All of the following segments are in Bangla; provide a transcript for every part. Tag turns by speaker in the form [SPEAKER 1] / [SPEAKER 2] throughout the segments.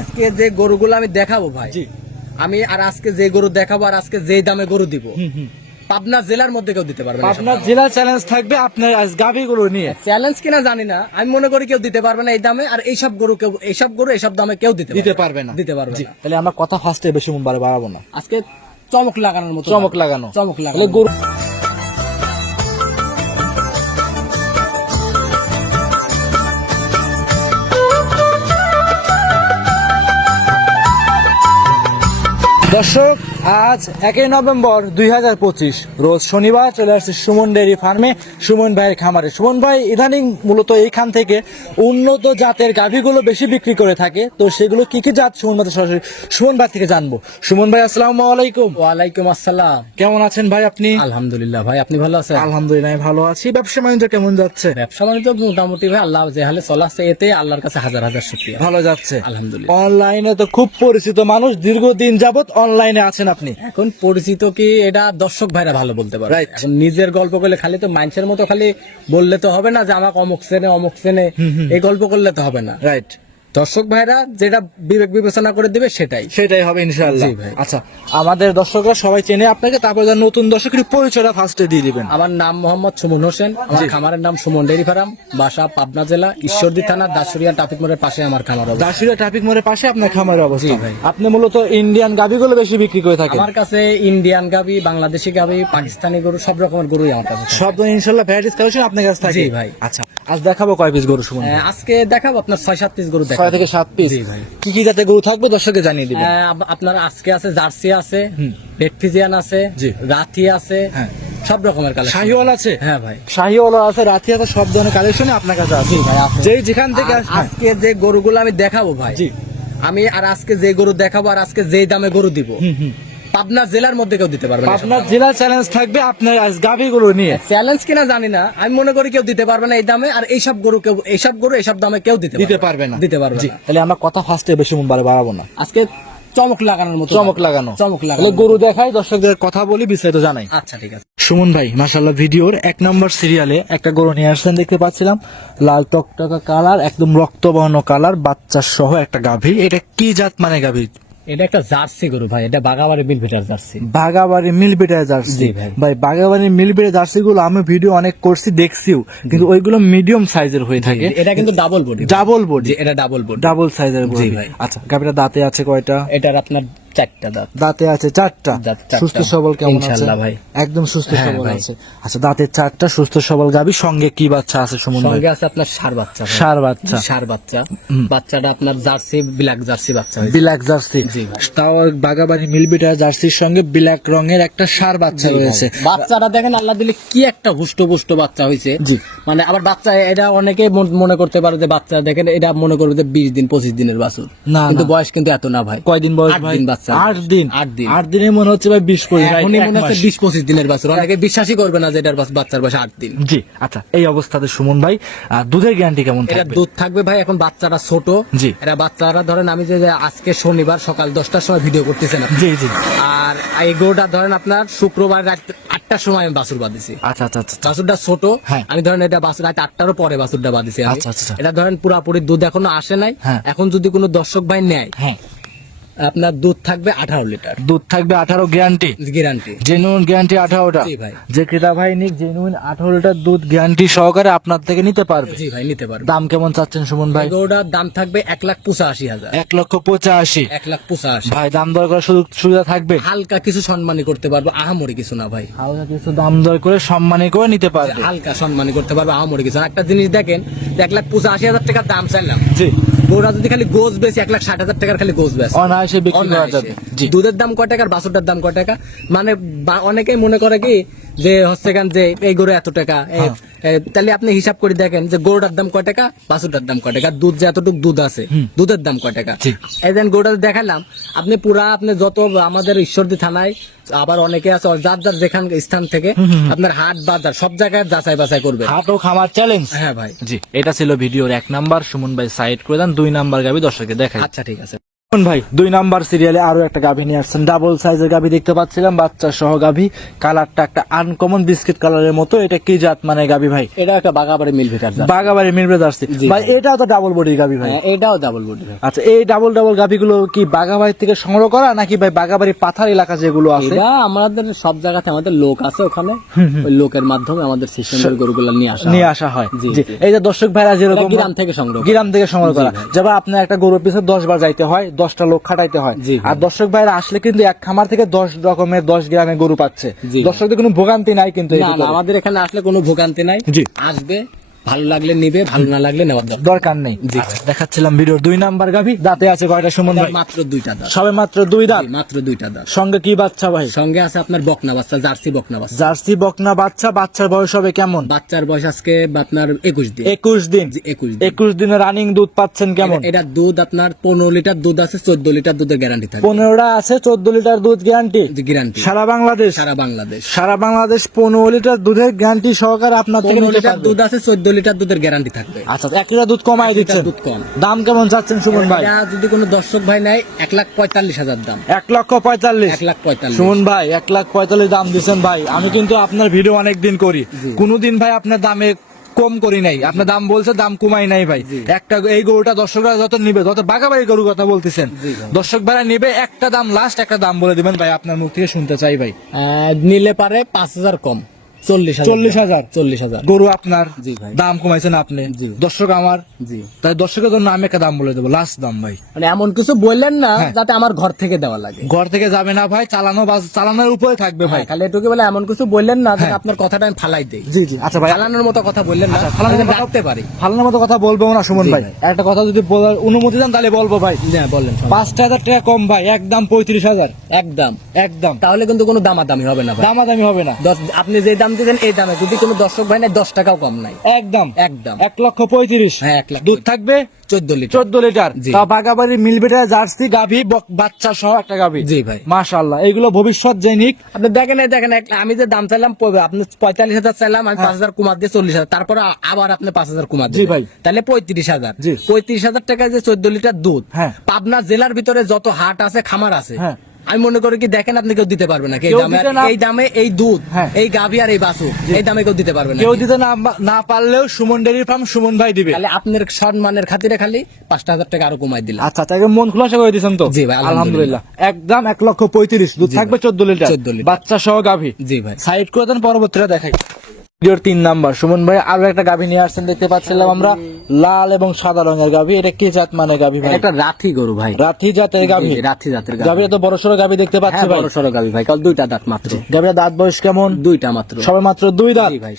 [SPEAKER 1] আজকে যে গরুগুলো আমি দেখাবো ভাই আমি আর আজকে যে গরু দেখাবো আর আজকে যে দামে গরু দিব পাবনা জেলার মধ্যে কেউ দিতে পারবে না
[SPEAKER 2] আপনার জেলা চ্যালেঞ্জ থাকবে আপনার আজ গাভিগুলো নিয়ে।
[SPEAKER 1] চ্যালেঞ্জ কিনা জানি না আমি মনে করি কেউ দিতে পারবে না এই দামে আর এইসব গরু কেউ এইসব গরু এইসব দামে কেউ দিতে
[SPEAKER 2] দিতে পারবে না।
[SPEAKER 1] দিতে পারবে না।
[SPEAKER 2] তাহলে আমরা কথা ফার্স্টে বেশি মুম্বারে বাড়াবো না।
[SPEAKER 1] আজকে চমক লাগানোর মতো
[SPEAKER 2] চমক লাগানো।
[SPEAKER 1] চমক লাগানো
[SPEAKER 2] গরু দর্শক আজ একই নভেম্বর দুই হাজার পঁচিশ। রোজ শনিবার চলে আসছে সুমন ডেয়ারি ফার্মে সুমন ভাইয়ের খামারে। সুমন ভাই ইদানিং মূলত এইখান থেকে উন্নত জাতের গাভীগুলো বেশি বিক্রি করে থাকে। তো সেগুলো কি কি জাত সুমন ভাই সরাসরি সুমন ভাই থেকে জানব। সুমন ভাই আসসালামু আলাইকুম।
[SPEAKER 1] ওয়ালাইকুম আসসালাম।
[SPEAKER 2] কেমন আছেন ভাই আপনি?
[SPEAKER 1] আলহামদুলিল্লাহ ভাই আপনি ভালো আছেন?
[SPEAKER 2] আলহামদুলিল্লাহ ভালো আছি। ব্যবসা বাণিজ্য কেমন যাচ্ছে?
[SPEAKER 1] ব্যবসা বাণিজ্য মোটামুটি ভাই আল্লাহ যে হালে চলাচ্ছে এতে আল্লাহর কাছে হাজার হাজার শুক্রিয়া।
[SPEAKER 2] ভালো যাচ্ছে।
[SPEAKER 1] আলহামদুলিল্লাহ।
[SPEAKER 2] অনলাইনে তো খুব পরিচিত মানুষ দীর্ঘদিন যাবত অনলাইনে আছেন আপনি?
[SPEAKER 1] এখন পরিচিত কি এটা দর্শক ভাইরা ভালো বলতে পারে. এখন নিজের গল্প করলে খালি তো মানুষের মতো খালি বললে তো হবে না যে আমাকে অমুক সেনে অমুক সেনে এই গল্প করলে তো হবে না।
[SPEAKER 2] রাইট
[SPEAKER 1] দর্শক ভাইরা যেটা বিবেক বিবেচনা করে দিবে সেটাই।
[SPEAKER 2] সেটাই হবে ইনশাআল্লাহ। আচ্ছা আমাদের দর্শকরা সবাই চেনে আপনাকে তারপর যারা নতুন দর্শক একটু পরিচয়টা ফার্স্টে দিয়ে দিবেন।
[SPEAKER 1] আমার নাম মোহাম্মদ সুমন হোসেন আমার খামারের নাম সুমন ডেরি ফার্ম বাসা পাবনা জেলা ঈশ্বরদী থানা দাসুরিয়া ট্রাফিক মোড়ের পাশে আমার খামার অবস্থা।
[SPEAKER 2] দাসুরিয়া ট্রাফিক মোড়ের পাশে আপনার খামারের অবস্থা।
[SPEAKER 1] ভাই।
[SPEAKER 2] আপনি মূলত ইন্ডিয়ান গাভিগুলো বেশি বিক্রি করে থাকেন?
[SPEAKER 1] আমার কাছে ইন্ডিয়ান গাবি বাংলাদেশি গাবি পাকিস্তানি গরু সব রকমের গরুই আমার কাছে
[SPEAKER 2] সব ইনশাআল্লাহ ভ্যারাইটিস কালেকশন আপনার কাছে থাকে?
[SPEAKER 1] ভাই।
[SPEAKER 2] আচ্ছা আজ দেখাবো কয় পিস গরু সুমন
[SPEAKER 1] আজকে দেখাবো আপনার ছয় সাত পিস গরু
[SPEAKER 2] ছয় থেকে সাত পিস
[SPEAKER 1] ভাই।
[SPEAKER 2] কি কি জাতের গরু থাকবে দর্শককে জানিয়ে দিবেন
[SPEAKER 1] আহ, আপনার আজকে আছে জার্সি আছে রেডফিজিয়ান আছে
[SPEAKER 2] জি।
[SPEAKER 1] রাথি আছে
[SPEAKER 2] হ্যাঁ।
[SPEAKER 1] সব রকমের কালেকশন
[SPEAKER 2] শাহিওয়াল আছে
[SPEAKER 1] হ্যাঁ ভাই
[SPEAKER 2] শাহিওয়াল আছে রাথি আছে সব ধরনের কালেকশন আপনার কাছে আছে
[SPEAKER 1] ভাই,
[SPEAKER 2] যেই যেখান থেকে হ্যাঁ।
[SPEAKER 1] আজকে যে গরুগুলো আমি দেখাবো ভাই
[SPEAKER 2] জি।
[SPEAKER 1] আমি আর আজকে যে গরু দেখাবো আর আজকে যে দামে গরু দিব পাবনা জেলার মধ্যে কেউ দিতে পারবে না
[SPEAKER 2] আপনার জেলা চ্যালেঞ্জ থাকবে আপনার গাভিগুলো নিয়ে।
[SPEAKER 1] চ্যালেঞ্জ কিনা জানি না। আমি মনে করি কেউ দিতে পারবে না এই দামে আর এইসব গরু কেউ এইসব গরু এইসব দামে কেউ দিতে
[SPEAKER 2] দিতে পারবে না।
[SPEAKER 1] দিতে পারবে
[SPEAKER 2] তাহলে আমরা কথা ফার্স্টে বেশি মুম্বারে বাড়াবো না।
[SPEAKER 1] আজকে চমক লাগানোর মতো
[SPEAKER 2] চমক লাগানো।
[SPEAKER 1] চমক লাগানো
[SPEAKER 2] গরু দেখাই দর্শকদের কথা বলি বিস্তারিত জানাই।
[SPEAKER 1] আচ্ছা ঠিক আছে।
[SPEAKER 2] সুমন ভাই মাশাল্লাহ ভিডিওর এক নম্বর সিরিয়ালে একটা গরু নিয়ে আসছেন দেখতে পাচ্ছিলাম। লাল টকটকা কালার একদম রক্তবর্ণ কালার বাচ্চা সহ একটা গাভী। এটা কি জাত মানে গাভী?
[SPEAKER 1] এটা একটা জার্সি গরু ভাই এটা বাগাবাড়ি বিল জার্সি।
[SPEAKER 2] বাগাবাড়ি মিলবিটার জার্সি।
[SPEAKER 1] ভাই।
[SPEAKER 2] বাগাবাড়ি মিলবিটার জার্সি গুলো আমি ভিডিও অনেক করছি দেখছিও কিন্তু ওইগুলো মিডিয়াম সাইজের হয়ে থাকে।
[SPEAKER 1] এটা কিন্তু ডাবল বডি
[SPEAKER 2] ডাবল বডি
[SPEAKER 1] এটা ডাবল বডি
[SPEAKER 2] ডাবল সাইজের বডি
[SPEAKER 1] ভাই।
[SPEAKER 2] আচ্ছা গাবিটা দাঁতে আছে কয়টা?
[SPEAKER 1] এটার আপনার চারটা দাঁত।
[SPEAKER 2] দাঁতে আছে চারটা। সুস্থ সবল কেমন আছে?
[SPEAKER 1] ভাই।
[SPEAKER 2] একদম সুস্থ সবল আছে। আচ্ছা দাঁতের চারটা সুস্থ সবল গাবি। সঙ্গে কি বাচ্চা আছে সুমন
[SPEAKER 1] সঙ্গে আছে আপনার সার বাচ্চা
[SPEAKER 2] সার বাচ্চা।
[SPEAKER 1] সার বাচ্চা। বাচ্চাটা আপনার জার্সি ব্ল্যাক জার্সি বাচ্চা
[SPEAKER 2] ব্ল্যাক জার্সি। তাও বাগাবাড়ি মিলবিটার জার্সির সঙ্গে ব্ল্যাক রঙের একটা সার বাচ্চা রয়েছে।
[SPEAKER 1] বাচ্চাটা দেখেন আল্লাহ দিলে কি একটা হুষ্ট পুষ্ট বাচ্চা হয়েছে।
[SPEAKER 2] জি।
[SPEAKER 1] মানে আবার বাচ্চা এটা অনেকে মন- করতে পারে যে বাচ্চা দেখেন এটা মনে করবে যে বিশ দিন পঁচিশ দিনের বাছুর।
[SPEAKER 2] না,
[SPEAKER 1] কিন্তু বয়স কিন্তু এত না ভাই।
[SPEAKER 2] কয়দিন বয়স
[SPEAKER 1] দিন বাচ্চা
[SPEAKER 2] আট দিন।
[SPEAKER 1] আট দিন।
[SPEAKER 2] আট দিনে মনে হচ্ছে ভাই বিশ করে
[SPEAKER 1] এখনই মনে হচ্ছে বিশ পঁচিশ দিনের বাছুর অনেকে বিশ্বাসই করবে না যে এটার বাচ- বাচ্চার বয়স আট দিন।
[SPEAKER 2] জি আচ্ছা এই অবস্থাতে সুমন ভাই দুধের গ্যারান্টি কেমন
[SPEAKER 1] এটা দুধ থাকবে ভাই এখন বাচ্চারা ছোট।
[SPEAKER 2] জি।
[SPEAKER 1] এটা বাচ্চারা ধরেন আমি যে আজকে শনিবার সকাল দশটার সময় ভিডিও করতেছেন আপনি।
[SPEAKER 2] জি জি।
[SPEAKER 1] আর এই গরুটা ধরেন আপনার শুক্রবার রাত আটটার সময় আমি বাছুর বাঁধেছি।
[SPEAKER 2] আচ্ছা আচ্ছা আচ্ছা।
[SPEAKER 1] বাছুরটা ছোট।
[SPEAKER 2] হ্যাঁ।
[SPEAKER 1] আমি ধরেন এটা বাছুর রাত আটটারও পরে বাছুরটা বাঁধিছি
[SPEAKER 2] আচ্ছা, আচ্ছা, আচ্ছা।
[SPEAKER 1] এটা ধরেন পুরাপুরি দুধ এখনও আসে নাই।
[SPEAKER 2] হ্যাঁ।
[SPEAKER 1] এখন যদি কোনো দর্শক ভাই নেয়
[SPEAKER 2] হ্যাঁ।
[SPEAKER 1] আপনার দুধ থাকবে আঠারো লিটার।
[SPEAKER 2] দুধ থাকবে আঠারো গ্যারান্টি।
[SPEAKER 1] গ্যারান্টি।
[SPEAKER 2] জেনুইন গ্যারান্টি আঠারোটা।
[SPEAKER 1] জি ভাই।
[SPEAKER 2] যে ক্রেতা ভাই নিক জেনুইন আঠারো লিটার দুধ গ্যারান্টি সহকারে আপনার থেকে নিতে পারবে।
[SPEAKER 1] জি ভাই নিতে পারবে।
[SPEAKER 2] দাম কেমন চাচ্ছেন সুমন ভাই?
[SPEAKER 1] গরুটার দাম থাকবে এক লাখ পঁচাশি হাজার।
[SPEAKER 2] এক লক্ষ পঁচাশি।
[SPEAKER 1] এক লাখ পঁচাশি।
[SPEAKER 2] ভাই দাম দর করার সুযোগ সুবিধা থাকবে?
[SPEAKER 1] হালকা কিছু সম্মানী করতে পারব আহামরি কিছু না ভাই।
[SPEAKER 2] হালকা কিছু দাম দর করে সম্মানী করে নিতে পারবে।
[SPEAKER 1] হালকা সম্মানী করতে পারব আহামরি কিছু একটা জিনিস দেখেন এক লাখ পঁচাশি হাজার টাকার দাম চাইলাম।
[SPEAKER 2] জি।
[SPEAKER 1] গরুটা যদি খালি গোস বেশি এক লাখ ষাট হাজার টাকার খালি গোজ বেশি
[SPEAKER 2] অনায়াসে বিক্রি করা যাবে।
[SPEAKER 1] দুধের দাম কয় টাকা বাছুরটার দাম কয় টাকা? মানে অনেকেই মনে করে কি যে হচ্ছে গান যে এই গরু এত টাকা এ, তাহলে আপনি হিসাব করে দেখেন যে গরুটার দাম কয় টাকা বাছুরটার দাম কয় টাকা দুধ যে এতটুকু দুধ আছে দুধের দাম কয় টাকা। এই দেন গরুটা দেখালাম আপনি পুরা আপনি যত আমাদের ঈশ্বরদী থানায় আবার অনেকে আছে যার যার যেখান স্থান থেকে আপনার হাট বাজার সব জায়গায় যাচাই বাছাই করবে।
[SPEAKER 2] হাট ও খামার চ্যালেঞ্জ
[SPEAKER 1] হ্যাঁ ভাই।
[SPEAKER 2] জি এটা ছিল ভিডিওর এক নাম্বার। সুমন ভাই সাইড করে দেন দুই নাম্বার গাবি দর্শককে দেখাই।
[SPEAKER 1] আচ্ছা ঠিক আছে।
[SPEAKER 2] ভাই দুই নাম্বার সিরিয়ালে আরও একটা গাভী নিয়ে আসছেন। ডাবল সাইজের গাভী দেখতে পাচ্ছিলাম বাচ্চা সহ গাভী। কালারটা একটা আনকমন বিস্কিট কালারের মতো। এটা কি জাত মানে গাভী ভাই?
[SPEAKER 1] এটা একটা বাগাবাড়ি মিল ভিটার
[SPEAKER 2] বাগাবাড়ি ভাই এটাও তো ডাবল বডির গাভী ভাই।
[SPEAKER 1] হ্যাঁ, এটাও ডাবল বডি
[SPEAKER 2] আচ্ছা এই ডাবল ডাবল গাভীগুলো কি বাগাবাড়ি থেকে সংগ্রহ করা নাকি ভাই বাগাবাড়ি পাথার এলাকা যেগুলো আছে?
[SPEAKER 1] এটা আমাদের সব জায়গাতে আমাদের লোক আছে ওখানে। ওই লোকের মাধ্যমে আমাদের সিস্টেমের গরুগুলো নিয়ে আসা
[SPEAKER 2] নিয়ে
[SPEAKER 1] হয়।
[SPEAKER 2] আসা হয়।
[SPEAKER 1] জি।
[SPEAKER 2] এই যে দর্শক ভাইরা যেরকম
[SPEAKER 1] গ্রাম থেকে সংগ্রহ
[SPEAKER 2] গ্রাম থেকে সংগ্রহ করা। যেমন আপনার একটা গরুর পিছনে দশ বার যাইতে হয় দশটা লোক খাটাইতে হয়। আর দর্শক ভাইরা আসলে কিন্তু এক খামার থেকে দশ রকমের দশ গ্রামে গরু পাচ্ছে। দর্শকদের কোনো ভোগান্তি নাই কিন্তু।
[SPEAKER 1] আমাদের এখানে আসলে কোনো ভোগান্তি নাই। আসবে। ভালো লাগলে নিবে ভালো না লাগলে নেওয়ার দরকার।
[SPEAKER 2] নেই। আচ্ছা, দেখাচ্ছিলাম ভিডিওর দুই নাম্বার গাভী। দাঁতে আছে কয়টা সুমন ভাই?
[SPEAKER 1] মাত্র দুইটা দাঁত।
[SPEAKER 2] সবে মাত্র দুই দাঁত?
[SPEAKER 1] মাত্র দুইটা দাঁত।
[SPEAKER 2] সঙ্গে কি বাচ্চা ভাই?
[SPEAKER 1] সঙ্গে আছে আপনার বকনা বাচ্চা জার্সি বকনা বাচ্চা।
[SPEAKER 2] জার্সি বকনা বাচ্চা বাচ্চার বয়স হবে কেমন?
[SPEAKER 1] বাচ্চার বয়স আজকে আপনার একুশ দিন।
[SPEAKER 2] একুশ দিন?
[SPEAKER 1] একুশ দিন।
[SPEAKER 2] একুশ দিনে রানিং দুধ পাচ্ছেন কেমন?
[SPEAKER 1] এটা- দুধ আপনার পনেরো লিটার দুধ আছে চোদ্দ লিটার দুধের গ্যারান্টি থাকবে।
[SPEAKER 2] পনেরোটা আছে চোদ্দ লিটার দুধ গ্যারান্টি
[SPEAKER 1] গ্যারান্টি
[SPEAKER 2] সারা বাংলাদেশ?
[SPEAKER 1] সারা বাংলাদেশ।
[SPEAKER 2] সারা বাংলাদেশ পনেরো লিটার দুধের গ্যারান্টি সহকারে আপনার থেকে
[SPEAKER 1] পনেরো
[SPEAKER 2] নিতে
[SPEAKER 1] লিটার দুধ আছে চোদ্দ লিটার দুধের গ্যারান্টি থাকবে।
[SPEAKER 2] আচ্ছা এক লিটার দুধ কমাই দিচ্ছেন।
[SPEAKER 1] দুধ কম।
[SPEAKER 2] দাম কেমন চাচ্ছেন সুমন ভাই?
[SPEAKER 1] এটা যদি কোনো দর্শক ভাই নেয় এক লাখ পঁয়তাল্লিশ হাজার দাম।
[SPEAKER 2] এক লক্ষ পঁয়তাল্লিশ?
[SPEAKER 1] এক লাখ পঁয়তাল্লিশ।
[SPEAKER 2] সুমন ভাই এক লাখ পঁয়তাল্লিশ দাম দিচ্ছেন ভাই। আমি কিন্তু আপনার ভিডিও অনেক দিন করি কোনোদিন ভাই আপনার দামে কম করি নাই। আপনার দাম বলছে দাম কমাই নাই ভাই। একটা এই গরুটা দর্শকরা যত নিবে যত বাগাবাড়ি গরু কথা বলতেছেন
[SPEAKER 1] ভাই।
[SPEAKER 2] দর্শক ভাইরা নিবে একটা দাম লাস্ট একটা দাম বলে দিবেন ভাই আপনার মুখ থেকে শুনতে চাই ভাই।
[SPEAKER 1] আহ, নিলে পারে পাঁচ হাজার কম। চল্লিশ
[SPEAKER 2] চল্লিশ হাজার।
[SPEAKER 1] চল্লিশ হাজার।
[SPEAKER 2] গরু আপনার
[SPEAKER 1] জি ভাই।
[SPEAKER 2] দাম কমাইছেন আপনি।
[SPEAKER 1] জি।
[SPEAKER 2] দর্শক আমার।
[SPEAKER 1] জি।
[SPEAKER 2] তাই দর্শকের জন্য আমি একটা দাম বলে দেবো লাস্ট দাম ভাই।
[SPEAKER 1] মানে এমন কিছু বললেন না
[SPEAKER 2] হ্যাঁ।
[SPEAKER 1] যাতে আমার ঘর থেকে দেওয়া লাগে।
[SPEAKER 2] ঘর থেকে যাবে না ভাই চালানো বাস চালানোর উপরে থাকবে ভাই
[SPEAKER 1] ভাই। খালি এটুকু বলে এমন কিছু বললেন না যে আপনার কথাটা আমি ফালাই দেই।
[SPEAKER 2] জি জি। আচ্ছা ভাই।
[SPEAKER 1] ফালানোর মতো কথা বললেন না
[SPEAKER 2] আচ্ছা, ফালানোর মতো-
[SPEAKER 1] রাখতে পারি।
[SPEAKER 2] ফালানোর মতো কথা বলব না সুমন ভাই। একটা কথা যদি বলার অনুমতি দেন তাহলে বলব ভাই।
[SPEAKER 1] হ্যাঁ বললেন সব।
[SPEAKER 2] পাঁচটা হাজার টাকা কম ভাই একদম পঁয়ত্রিশ হাজার।
[SPEAKER 1] একদম।
[SPEAKER 2] একদম।
[SPEAKER 1] তাহলে কিন্তু কোনো দামাদামি হবে না
[SPEAKER 2] দামাদামি হবে না।
[SPEAKER 1] আপনি যে দাম দিবেন এই দামে। যদি কোনো দর্শক ভাই নেয় দশ টাকাও কম নাই।
[SPEAKER 2] একদম।
[SPEAKER 1] একদম।
[SPEAKER 2] এক লক্ষ পঁয়ত্রিশ।
[SPEAKER 1] হ্যাঁ, এক লাখ
[SPEAKER 2] দুধ থাকবে?
[SPEAKER 1] চোদ্দ লিটার।
[SPEAKER 2] চোদ্দ লিটার। তা বাগাবাড়ি মিলবেটার জার্সি গাভি বাচ্চা সহ একটা গাভি।
[SPEAKER 1] জি ভাই।
[SPEAKER 2] মাশাল্লাহ এগুলো ভবিষ্যৎ জৈনিক।
[SPEAKER 1] আপনি দেখেন দেখেন আমি যে দাম চাইলাম আপনি পঁয়তাল্লিশ হাজার চাইলাম আমি পাঁচ হাজার কুমার দিয়ে চল্লিশ হাজার। তারপরে আবার আপনি পাঁচ হাজার কুমার
[SPEAKER 2] জি ভাই।
[SPEAKER 1] তাহলে পঁয়ত্রিশ হাজার। পঁয়ত্রিশ হাজার টাকায় যে চোদ্দ লিটার দুধ
[SPEAKER 2] হ্যাঁ।
[SPEAKER 1] পাবনা জেলার ভিতরে যত হাট আছে খামার আছে
[SPEAKER 2] হ্যাঁ।
[SPEAKER 1] আমি মনে করি কি দেখেন আপনি কেউ দিতে পারবে না এই দামে এই দুধ
[SPEAKER 2] হ্যাঁ।
[SPEAKER 1] এই গাভি আর এই বাসু এই দামে কেউ দিতে পারবে না
[SPEAKER 2] কেউ দিতে না না পারলেও সুমন ডেরি ফার্ম সুমন ভাই দিবে।
[SPEAKER 1] তাহলে আপনার সম্মানের খাতিরে খালি পাঁচটা হাজার টাকা আরও কমাই দিলাম।
[SPEAKER 2] আচ্ছা তাই মন খোলাসা করে দিয়েছেন তো?
[SPEAKER 1] জি ভাই,
[SPEAKER 2] আলহামদুলিল্লাহ। একদম এক লক্ষ পঁয়ত্রিশ দুধ থাকবে চোদ্দ লিটার।
[SPEAKER 1] 14 লিটার।
[SPEAKER 2] বাচ্চা সহ গাভী।
[SPEAKER 1] জি ভাই।
[SPEAKER 2] সাইড করে দেন পরবর্তীটা দেখাই। ভিডিওর তিন নাম্বার। সুমন ভাই আরও একটা গাভী নিয়ে আসছেন দেখতে পাচ্ছিলাম আমরা। লাল এবং সাদা রঙের গাভী। এটা কি জাত মানে গাভী ভাই?
[SPEAKER 1] একটা রাঠি গরু ভাই।
[SPEAKER 2] রাথি জাতের গাভী।
[SPEAKER 1] রাঠি জাতের গাভি।
[SPEAKER 2] তো বড় সড়ো গাভী দেখতে পাচ্ছি
[SPEAKER 1] হ্যাঁ
[SPEAKER 2] ভাই।
[SPEAKER 1] বড় সড়ো গাভি ভাই কাল দুইটা দাঁত মাত্র।
[SPEAKER 2] গাভীর দাঁত বয়স কেমন?
[SPEAKER 1] দুইটা মাত্র।
[SPEAKER 2] সবে মাত্র দুই দাঁত?
[SPEAKER 1] ভাই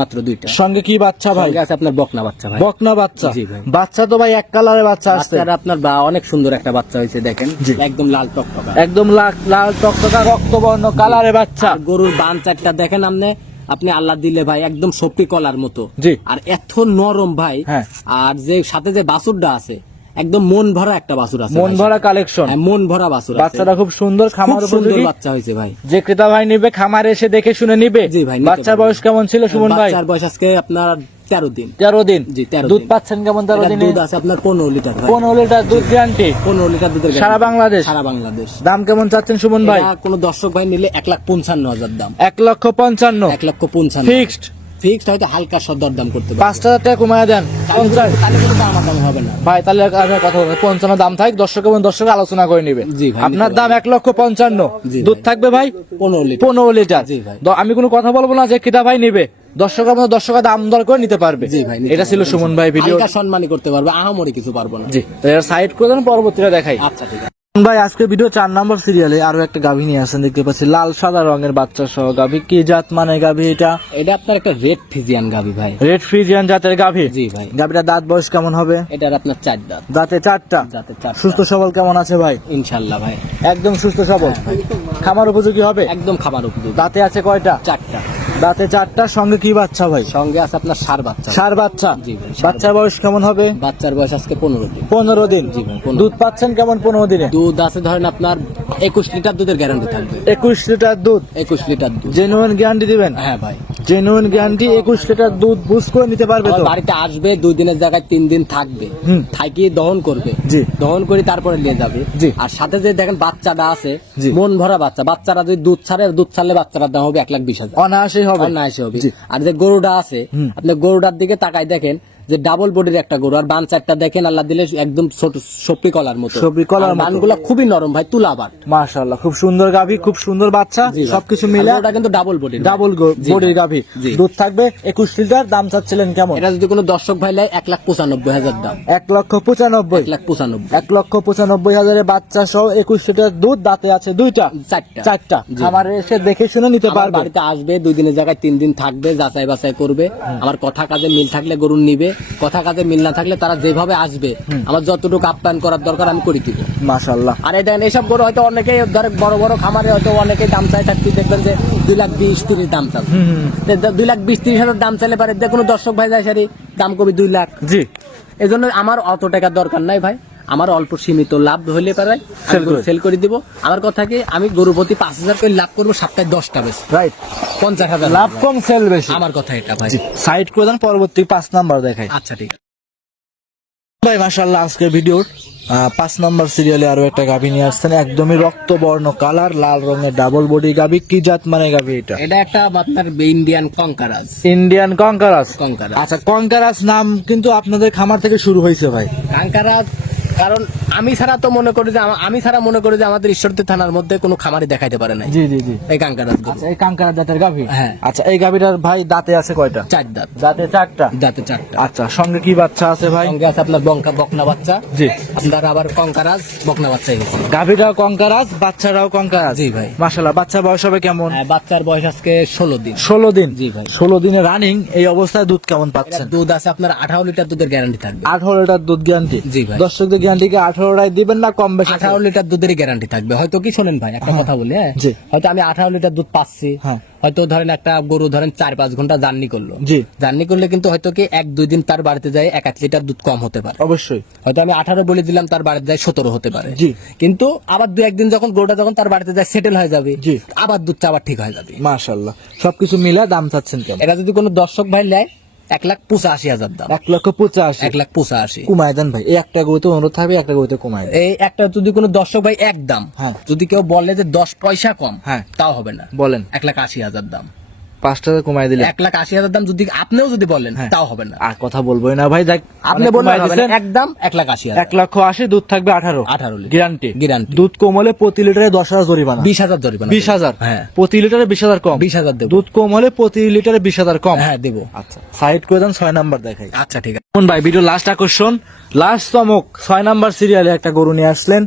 [SPEAKER 1] মাত্র দুইটা।
[SPEAKER 2] সঙ্গে কি বাচ্চা ভাই?
[SPEAKER 1] আছে আপনার বকনা বাচ্চা ভাই।
[SPEAKER 2] বকনা বাচ্চা।
[SPEAKER 1] জি ভাই।
[SPEAKER 2] বাচ্চা তো ভাই এক কালারের বাচ্চা আসছে
[SPEAKER 1] বাচ্চার আপনার বা অনেক সুন্দর একটা বাচ্চা হয়েছে দেখেন। একদম লাল টকটকা।
[SPEAKER 2] একদম লাল লাল টকটকা রক্তবর্ণ কালারের বাচ্চা।
[SPEAKER 1] গরুর বান চারটা দেখেন আপনি আপনি আল্লাহ দিলে ভাই একদম সপি কলার মতো আর এত নরম ভাই।
[SPEAKER 2] হ্যাঁ।
[SPEAKER 1] আর যে সাথে যে বাসুরটা আছে একদম মন ভরা একটা বাছুর আছে
[SPEAKER 2] মন ভরা কালেকশন
[SPEAKER 1] হ্যাঁ, মন ভরা বাছুর আছে।
[SPEAKER 2] বাচ্চাটা খুব সুন্দর খামার
[SPEAKER 1] সুন্দর বাচ্চা হয়েছে ভাই।
[SPEAKER 2] যে ক্রেতা ভাই নিবে খামারে এসে দেখে শুনে নিবে।
[SPEAKER 1] জি ভাই,
[SPEAKER 2] বাচ্চার বয়স কেমন ছিল সুমন ভাই?
[SPEAKER 1] বাচ্চার বয়স আজকে আপনার তেরো দিন।
[SPEAKER 2] তেরো দিন?
[SPEAKER 1] জি, 13
[SPEAKER 2] দুধ পাচ্ছেন কেমন তেরো দিনে?
[SPEAKER 1] দুধ আছে আপনার পনেরো লিটার
[SPEAKER 2] পনেরো লিটার দুধ গ্যারান্টি
[SPEAKER 1] পনেরো লিটার দুধের
[SPEAKER 2] সারা বাংলাদেশ?
[SPEAKER 1] সারা বাংলাদেশ।
[SPEAKER 2] দাম কেমন চাচ্ছেন সুমন ভাই?
[SPEAKER 1] কোনো দর্শক ভাই নিলে এক লাখ পঞ্চান্ন হাজার দাম।
[SPEAKER 2] এক লক্ষ পঞ্চান্ন।
[SPEAKER 1] এক লক্ষ পঞ্চান্ন।
[SPEAKER 2] ফিক্সড
[SPEAKER 1] ফিক্সড হয়তো হালকা সদর দাম করতে পারবে।
[SPEAKER 2] পাঁচ হাজার টাকা কমায় দেন পঞ্চাশ।
[SPEAKER 1] তাহলে কিন্তু দাম দাম হবে না।
[SPEAKER 2] ভাই তাহলে আর কথা পঞ্চান্ন দাম থাক দর্শক এবং দর্শক আলোচনা করে নিবে।
[SPEAKER 1] জি ভাই,
[SPEAKER 2] আপনার দাম এক লক্ষ পঞ্চান্ন। দুধ থাকবে ভাই?
[SPEAKER 1] পনেরো লিটার।
[SPEAKER 2] পনেরো লিটার।
[SPEAKER 1] জি ভাই।
[SPEAKER 2] আমি কোনো কথা বলব না যে কিতা ভাই নিবে। দর্শক আমাদের দর্শক দাম দর করে নিতে পারবে।
[SPEAKER 1] জি ভাই,
[SPEAKER 2] এটা ছিল সুমন ভাই ভিডিও
[SPEAKER 1] হালকা সম্মানই করতে পারবে আহামরি কিছু পারব না।
[SPEAKER 2] জি তো সাইড করে দেন পরবর্তীটা দেখাই।
[SPEAKER 1] আচ্ছা ঠিক আছে।
[SPEAKER 2] ভাই আজকে ভিডিও চার নম্বর সিরিয়ালে আরও একটা গাভী নিয়ে আসেন দেখতে পাচ্ছি। লাল সাদা রঙের বাচ্চা সহ গাভী। কি জাত মানে গাভী এটা?
[SPEAKER 1] এটা আপনার একটা রেড ফিজিয়ান গাবি ভাই।
[SPEAKER 2] রেড ফ্রিজিয়ান জাতের গাভী?
[SPEAKER 1] জি ভাই।
[SPEAKER 2] গাভীটা দাঁত বয়স কেমন হবে?
[SPEAKER 1] এটার আপনার চার দাঁত।
[SPEAKER 2] দাঁতে চারটা?
[SPEAKER 1] যাতে চার
[SPEAKER 2] সুস্থ সবল কেমন আছে ভাই?
[SPEAKER 1] ইনশাল্লাহ ভাই।
[SPEAKER 2] একদম সুস্থ সবল।
[SPEAKER 1] হ্যাঁ,
[SPEAKER 2] খামার উপযোগী হবে?
[SPEAKER 1] একদম খাবার উপযোগী।
[SPEAKER 2] দাঁতে আছে কয়টা?
[SPEAKER 1] চারটা।
[SPEAKER 2] দাঁতে চারটা সঙ্গে কি বাচ্চা ভাই?
[SPEAKER 1] সঙ্গে আছে আপনার সার বাচ্চা।
[SPEAKER 2] সার বাচ্চা?
[SPEAKER 1] জি ভাই,
[SPEAKER 2] বাচ্চার বয়স কেমন হবে?
[SPEAKER 1] বাচ্চার বয়স আজকে পনেরো দিন।
[SPEAKER 2] পনেরো দিন।
[SPEAKER 1] জি ভাই,
[SPEAKER 2] দুধ পাচ্ছেন কেমন পনেরো দিনে?
[SPEAKER 1] দুধ আছে ধরেন আপনার একুশ লিটার দুধের গ্যারান্টি থাকবে।
[SPEAKER 2] একুশ লিটার দুধ?
[SPEAKER 1] একুশ লিটার দুধ।
[SPEAKER 2] জেনুইন গ্যারান্টি দিবেন?
[SPEAKER 1] হ্যাঁ ভাই।
[SPEAKER 2] জেনুইন গ্যারান্টি একুশ লিটার দুধ বুঝ করে নিতে পারবে তো?
[SPEAKER 1] বাড়িতে আসবে দুই দিনের জায়গায় তিন দিন থাকবে। থাকিয়ে দহন করবে।
[SPEAKER 2] জি।
[SPEAKER 1] দহন করে তারপরে নিয়ে যাবে।
[SPEAKER 2] জি।
[SPEAKER 1] আর সাথে যে দেখেন বাচ্চাটা আছে। মন ভরা বাচ্চা। বাচ্চারা যদি দুধ ছাড়ে দুধ ছাড়লে বাচ্চাটার দাম হবে এক লাখ বিশ হাজার।
[SPEAKER 2] অনায়াসেই হবে।
[SPEAKER 1] না এসে হবে আর যে গরুটা আছে আপনি গরুটার দিকে তাকাই দেখেন যে ডাবল বডির একটা গরু। আর বান চারটা দেখেন আল্লাহ দিলে একদম ছোট সপরি কলার মতো।
[SPEAKER 2] সপরি কলার।
[SPEAKER 1] বানগুলা খুবই নরম ভাই তুলা বাট
[SPEAKER 2] মাশাআল্লাহ খুব সুন্দর গাভী খুব সুন্দর বাচ্চা সবকিছু মিলে
[SPEAKER 1] গরুটা কিন্তু ডাবল বডির
[SPEAKER 2] ডাবল বডির গাভী। দুধ থাকবে একুশ লিটার দাম চাচ্ছিলেন কেমন?
[SPEAKER 1] এটা যদি কোনো দর্শক ভাই লাই এক লাখ পঁচানব্বই হাজার দাম।
[SPEAKER 2] এক লক্ষ পঁচানব্বই।
[SPEAKER 1] এক লাখ পঁচানব্বই।
[SPEAKER 2] এক লক্ষ পঁচানব্বই হাজারের বাচ্চা সহ একুশ লিটার দুধ দাঁতে আছে দুইটা।
[SPEAKER 1] চারটা।
[SPEAKER 2] চারটা।
[SPEAKER 1] জি।
[SPEAKER 2] খামারে এসে দেখে শুনে নিতে
[SPEAKER 1] আমার
[SPEAKER 2] পারবে।
[SPEAKER 1] বাড়িতে আসবে দুই দিনের জায়গায় তিন দিন থাকবে যাচাই বাছাই করবে আমার কথা কাজে মিল থাকলে গরু নিবে। কথা কাজে মিল না থাকলে তারা যেভাবে আসবে আমার যতটুকু আপ্যায়ন করার দরকার আমি করে দিব।
[SPEAKER 2] মাসাল্লাহ
[SPEAKER 1] আর এই দেখেন এইসব গরু হয়তো অনেকেই ধর বড় বড় খামারে হয়তো অনেকেই দাম চাই থাকতে দেখবেন যে দুই লাখ বিশ তিরিশ দাম চাল। দুই লাখ বিশ তিরিশ হাজার দাম চাইলে পারে যে কোনো দর্শক ভাই যায় সারি দাম কবি দুই লাখ।
[SPEAKER 2] জি।
[SPEAKER 1] এই জন্য আমার অত টাকার দরকার নাই ভাই। আমার অল্প সীমিত লাভ হইলে পারে সেল করে। দিব। আমার কথা কি আমি গরু প্রতি পাঁচ হাজার করে লাভ করব সপ্তাহে দশটা বেশ
[SPEAKER 2] রাইট
[SPEAKER 1] পঞ্চাশ হাজার
[SPEAKER 2] লাভ কম সেল বেশি।
[SPEAKER 1] আমার কথা এটা ভাই।
[SPEAKER 2] সাইড করে দেন পরবর্তী পাঁচ নাম্বার দেখাই।
[SPEAKER 1] আচ্ছা ঠিক
[SPEAKER 2] ভাই মাশাআল্লাহ আজকের ভিডিওর পাঁচ নম্বর সিরিয়ালে আরও একটা গাভী নিয়ে আসছেন। একদমই রক্তবর্ণ কালার লাল রঙের ডাবল বডি গাভী। কি জাত মানে গাভী এটা?
[SPEAKER 1] এটা একটা আপনার ইন্ডিয়ান কঙ্কারাজ
[SPEAKER 2] ইন্ডিয়ান কঙ্কারাস
[SPEAKER 1] কঙ্কারাজ
[SPEAKER 2] আচ্ছা কঙ্কারাস নাম কিন্তু আপনাদের খামার থেকে শুরু হয়েছে ভাই।
[SPEAKER 1] কাঙ্কারাজ কারণ আমি ছাড়া তো মনে করি যে আমি ছাড়া মনে করি যে আমাদের ঈশ্বরদী থানার মধ্যে কোনো খামারি দেখাইতে পারে নাই।
[SPEAKER 2] জি জি জি।
[SPEAKER 1] এই কাঙ্কারাজ
[SPEAKER 2] আচ্ছা এই কাঙ্কারা জাতের গাভী?
[SPEAKER 1] হ্যাঁ।
[SPEAKER 2] আচ্ছা এই গাভীটার ভাই দাঁতে আছে কয়টা?
[SPEAKER 1] চার দাঁত।
[SPEAKER 2] দাঁতে চারটা?
[SPEAKER 1] দাঁতে চারটা।
[SPEAKER 2] আচ্ছা সঙ্গে কি বাচ্চা আছে ভাই?
[SPEAKER 1] সঙ্গে আছে আপনার বঙ্কা বকনা বাচ্চা।
[SPEAKER 2] জি।
[SPEAKER 1] আপনার আবার কঙ্কারাজ বকনা বাচ্চা
[SPEAKER 2] গাভীটাও কঙ্কারাজ বাচ্চারাও কঙ্কারাজ?
[SPEAKER 1] জি ভাই।
[SPEAKER 2] মাশাল্লাহ বাচ্চা বয়স হবে কেমন?
[SPEAKER 1] হ্যাঁ, বাচ্চার বয়স আজকে ষোলো দিন।
[SPEAKER 2] ষোলো দিন?
[SPEAKER 1] জি ভাই।
[SPEAKER 2] ষোলো দিনে রানিং এই অবস্থায় দুধ কেমন পাচ্ছেন?
[SPEAKER 1] দুধ আছে আপনার আঠারো লিটার দুধের গ্যারান্টি থাকবে।
[SPEAKER 2] আঠারো লিটার দুধ গ্যারান্টি
[SPEAKER 1] জি ভাই।
[SPEAKER 2] দর্শকদের গ্যারান্টি কি আঠারোটাই দিবেন না কম বেশি
[SPEAKER 1] আঠারো লিটার দুধেরই গ্যারান্টি থাকবে। হয়তো কি শোনেন ভাই একটা কথা বলি হ্যাঁ? হয়তো আমি আঠারো লিটার দুধ পাচ্ছি।
[SPEAKER 2] হ্যাঁ।
[SPEAKER 1] হয়তো ধরেন একটা গরু ধরেন চার পাঁচ ঘণ্টা জার্নি করল।
[SPEAKER 2] জি।
[SPEAKER 1] জার্নি করলে কিন্তু হয়তো কি এক দুই দিন তার বাড়িতে যায় এক এক লিটার দুধ কম হতে পারে।
[SPEAKER 2] অবশ্যই।
[SPEAKER 1] হয়তো আমি আঠারো বলে দিলাম তার বাড়িতে যায় সতেরো হতে পারে।
[SPEAKER 2] জি।
[SPEAKER 1] কিন্তু আবার দু একদিন যখন গরুটা যখন তার বাড়িতে যায় সেটেল হয়ে যাবে
[SPEAKER 2] জি।
[SPEAKER 1] আবার দুধটা আবার ঠিক হয়ে যাবে।
[SPEAKER 2] মাশাল্লাহ সবকিছু মিলে দাম চাচ্ছেন কেন
[SPEAKER 1] এটা যদি কোনো দর্শক ভাই নেয় এক লাখ পঁচাশি হাজার দাম।
[SPEAKER 2] এক লক্ষ পঁচাশি?
[SPEAKER 1] এক লাখ পঁচাশি।
[SPEAKER 2] কমায় দেন ভাই। এই একটা গরুতে অনুরোধ থাকবে একটা গরুতে কমায় দেন।
[SPEAKER 1] এই একটা যদি কোনো দর্শক ভাই এক দাম
[SPEAKER 2] হ্যাঁ।
[SPEAKER 1] যদি কেউ বলে যে দশ পয়সা কম
[SPEAKER 2] হ্যাঁ।
[SPEAKER 1] তাও হবে না।
[SPEAKER 2] বলেন।
[SPEAKER 1] এক লাখ আশি হাজার দাম।
[SPEAKER 2] পাঁচ টাকা কমায় দিলে
[SPEAKER 1] এক লাখ আশি হাজার দাম যদি আপনিও যদি বলেন
[SPEAKER 2] হ্যাঁ।
[SPEAKER 1] তাও হবে না।
[SPEAKER 2] আর কথা বলবোই না ভাই দেখ
[SPEAKER 1] আপনি
[SPEAKER 2] অনেক
[SPEAKER 1] বললেন
[SPEAKER 2] কমায়
[SPEAKER 1] হবে না,
[SPEAKER 2] দিছেন।
[SPEAKER 1] এক লাখ আশি
[SPEAKER 2] এক লক্ষ আশি দুধ থাকবে আঠারো।
[SPEAKER 1] আঠারো লিটার।
[SPEAKER 2] গ্যারান্টি দুধ কম হলে প্রতি লিটারে দশ হাজার জরিমানা।
[SPEAKER 1] বিশ হাজার জরিমানা।
[SPEAKER 2] বিশ হাজার?
[SPEAKER 1] হ্যাঁ।
[SPEAKER 2] প্রতি লিটারে বিশ হাজার কম?
[SPEAKER 1] বিশ হাজার দেবো।
[SPEAKER 2] দুধ কম হলে প্রতি লিটারে বিশ হাজার কম?
[SPEAKER 1] হ্যাঁ দেবো।
[SPEAKER 2] আচ্ছা সাইড করে দেন ছয় নাম্বার দেখাই।
[SPEAKER 1] আচ্ছা ঠিক আছে।
[SPEAKER 2] ভাই ভিডিও লাস্ট আকর্ষণ। লাস্ট চমক ছয় নাম্বার সিরিয়ালে একটা গরু নিয়ে আসলেন।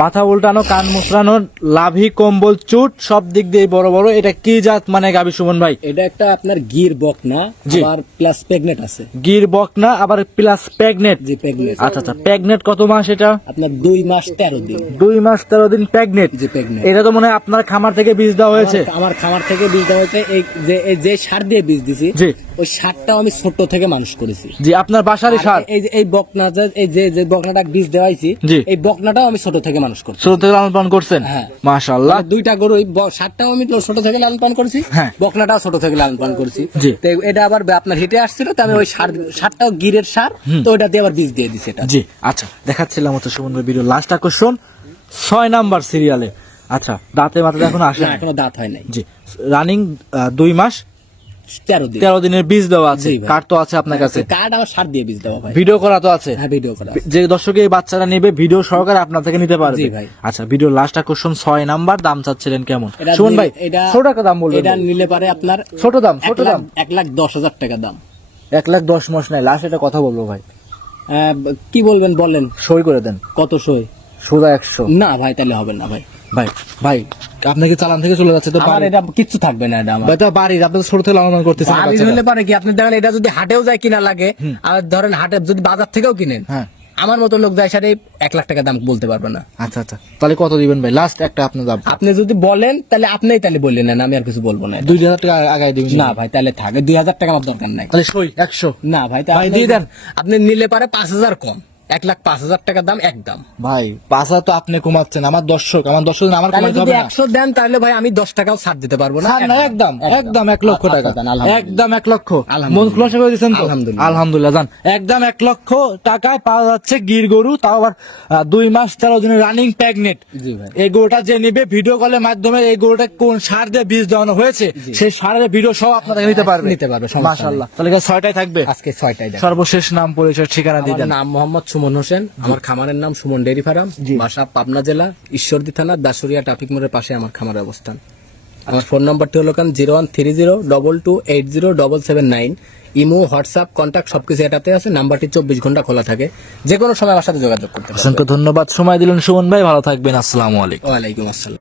[SPEAKER 2] মাথা উল্টানো কান মুসরানো লাভি কম্বল চুট সব দিক দিয়ে বড় বড়। এটা কি জাত? মানে গাবি সুমন ভাই।
[SPEAKER 1] এটা একটা আপনার গির বক না আবার প্লাস প্রেগনেট আছে।
[SPEAKER 2] গির বকনা আবার প্লাস প্যাগনেট
[SPEAKER 1] জি প্রেগনেট
[SPEAKER 2] আচ্ছা আচ্ছা প্যাগনেট কত মাস এটা?
[SPEAKER 1] আপনার দুই মাস তেরো দিন।
[SPEAKER 2] দুই মাস তেরো দিন প্যাগনেট
[SPEAKER 1] জি প্রেগনেট
[SPEAKER 2] এটা তো মনে হয় আপনার খামার থেকে বীজ দেওয়া হয়েছে।
[SPEAKER 1] আমার খামার থেকে বীজ দেওয়া হয়েছে। এই যে এই যে সার দিয়ে বীজ দিছি
[SPEAKER 2] জি।
[SPEAKER 1] ওই সারটাও আমি ছোট থেকে মানুষ করেছি।
[SPEAKER 2] জি আপনার বাসারই সার।
[SPEAKER 1] এই যে এই বকনা এই যে যে বকনাটা বীজ দেওয়াইছি
[SPEAKER 2] জি।
[SPEAKER 1] এই বকনাটাও আমি ছোট থেকে মানুষ করছি।
[SPEAKER 2] ছোট থেকে লালন পালন করছেন?
[SPEAKER 1] হ্যাঁ।
[SPEAKER 2] মাশাল্লাহ
[SPEAKER 1] মানে দুইটা গরু সারটাও আমি ছোট থেকে লালন পালন করেছি।
[SPEAKER 2] হ্যাঁ।
[SPEAKER 1] বকনাটাও ছোট থেকে লালন পালন করছি। তো এটা আবার আপনার হেঁটে আসছিল তো আমি ওই সার সারটাও গিরের সার তো ওটা দিয়ে আবার বীজ দিয়ে দিছি এটা।
[SPEAKER 2] জি আচ্ছা দেখাচ্ছিলাম হচ্ছে সুমন ভাই ভিডিও লাস্ট আকর্ষণ। ছয় নাম্বার সিরিয়ালে আচ্ছা দাঁতে মাথা এখন আসে।
[SPEAKER 1] এখনও দাঁত হয় নাই।
[SPEAKER 2] জি রানিং দুই মাস
[SPEAKER 1] তেরো দিন।
[SPEAKER 2] তেরো দিনের বীজ দেওয়া আছে কার্ড তো আছে আপনার কাছে।
[SPEAKER 1] কার্ড আমার সার দিয়ে বীজ দেওয়া ভাই
[SPEAKER 2] ভিডিও করা তো আছে।
[SPEAKER 1] হ্যাঁ ভিডিও করা
[SPEAKER 2] যে দর্শক এই বাচ্চারা নেবে ভিডিও সহকারে আপনার থেকে নিতে পারবে।
[SPEAKER 1] জি ভাই।
[SPEAKER 2] আচ্ছা ভিডিও লাস্ট আকর্ষণ ছয় নাম্বার দাম চাচ্ছিলেন কেমন?
[SPEAKER 1] নিলে-
[SPEAKER 2] ভাই
[SPEAKER 1] এটা
[SPEAKER 2] ছোট একটা দাম বলবেন।
[SPEAKER 1] এটা নিলে পারে আপনার
[SPEAKER 2] ছোট দাম ছোট দাম।
[SPEAKER 1] এক লাখ দশ হাজার টাকা দাম।
[SPEAKER 2] এক লাখ দশ মাস নাই লাস্ট এটা কথা বলব ভাই।
[SPEAKER 1] আহ, কি বলবেন বলেন।
[SPEAKER 2] সই করে দেন।
[SPEAKER 1] কত সই?
[SPEAKER 2] সোজা একশো।
[SPEAKER 1] না ভাই তাহলে হবে না ভাই।
[SPEAKER 2] ভাই ভাই আপনাকে চালান থেকে চলে যাচ্ছে তো
[SPEAKER 1] আমার এটা কিচ্ছু থাকবে না এটা আমার।
[SPEAKER 2] ভাই তো বাড়ির আপনি ছোট থেকে লালন করতেছেন
[SPEAKER 1] বাড়ি হলে পারে কি? আপনি দেখেন এটা যদি হাটেও যায় কিনা লাগে আর ধরেন হাটে যদি বাজার থেকেও কিনেন
[SPEAKER 2] হ্যাঁ।
[SPEAKER 1] আমার মতো লোক যায় সাথে এক লাখ টাকা দাম বলতে পারবে না।
[SPEAKER 2] আচ্ছা আচ্ছা। তাহলে কত দিবেন ভাই? লাস্ট একটা আপনার দাম।
[SPEAKER 1] আপনি যদি বলেন তাহলে আপনিই তাহলে বললেন না আমি আর কিছু বলব না।
[SPEAKER 2] দুই হাজার টাকা আগায় দিবেন
[SPEAKER 1] না ভাই তাহলে থাকে। দুই হাজার টাকা আমার দরকার নাই।
[SPEAKER 2] তাহলে সই একশো।
[SPEAKER 1] না ভাই তা
[SPEAKER 2] ভাই,
[SPEAKER 1] আপনি-
[SPEAKER 2] দিয়ে দেন।
[SPEAKER 1] আপনি নিলে পারে পাঁচ হাজার কম। এক লাখ পাঁচ হাজার টাকা দাম একদম।
[SPEAKER 2] ভাই পাঁচ হাজার তো আপনি কমাচ্ছেন আমার দর্শক আমার দর্শক আমার
[SPEAKER 1] তাহলে
[SPEAKER 2] কমাতে
[SPEAKER 1] যদি
[SPEAKER 2] হবে না।
[SPEAKER 1] একশো দেন তাহলে ভাই আমি দশ টাকাও ছাড় দিতে পারব না।
[SPEAKER 2] না একদম। একদম এক লক্ষ টাকা। একদম এক লক্ষ।
[SPEAKER 1] আলহামদুলিল্লাহ।
[SPEAKER 2] মন খুলাসা করে দিচ্ছেন তো?
[SPEAKER 1] আলহামদুলিল্লাহ।
[SPEAKER 2] আলহামদুলিল্লাহ জান। একদম এক লক্ষ টাকায় পাওয়া যাচ্ছে গির গরু তাও আবার আহ, দুই মাস তেরো দিনের রানিং প্যাগনেট
[SPEAKER 1] জি ভাই।
[SPEAKER 2] এই গরুটা যে নিবে ভিডিও কলের মাধ্যমে এই গরুটা কোন সার দিয়ে বীজ দেওয়ানো হয়েছে সেই সারের ভিডিও সব আপনারা নিতে পারবে
[SPEAKER 1] নিতে পারবে, সমস্যা নেই।
[SPEAKER 2] মাশাআল্লাহ তাহলে ছয়টাই থাকবে।
[SPEAKER 1] আজকে ছয়টাই দেন
[SPEAKER 2] সর্বশেষ নাম পরিচয় ঠিকানা দিয়ে
[SPEAKER 1] আমার
[SPEAKER 2] দেন।
[SPEAKER 1] নাম মোহাম্মদ সুমন হোসেন আমার খামারের নাম সুমন ডেরি ফার্ম বাসা পাবনা জেলা ঈশ্বরদী থানা দাসুরিয়া ট্রাফিক মোড়ের পাশে আমার খামারের অবস্থান। আমার ফোন নাম্বারটি হলো কান? Zero one three zero double two eight zero double seven nine. Imo WhatsApp contact সবকিছু এটাতে আছে নাম্বারটি চব্বিশ ঘণ্টা খোলা থাকে। যে কোনো সময় আমার সাথে যোগাযোগ করতে
[SPEAKER 2] অসংখ্য ধন্যবাদ। সময় দিলেন সুমন ভাই ভালো থাকবেন। আসসালামু আলাইকুম।
[SPEAKER 1] ওয়ালাইকুম আসসালাম।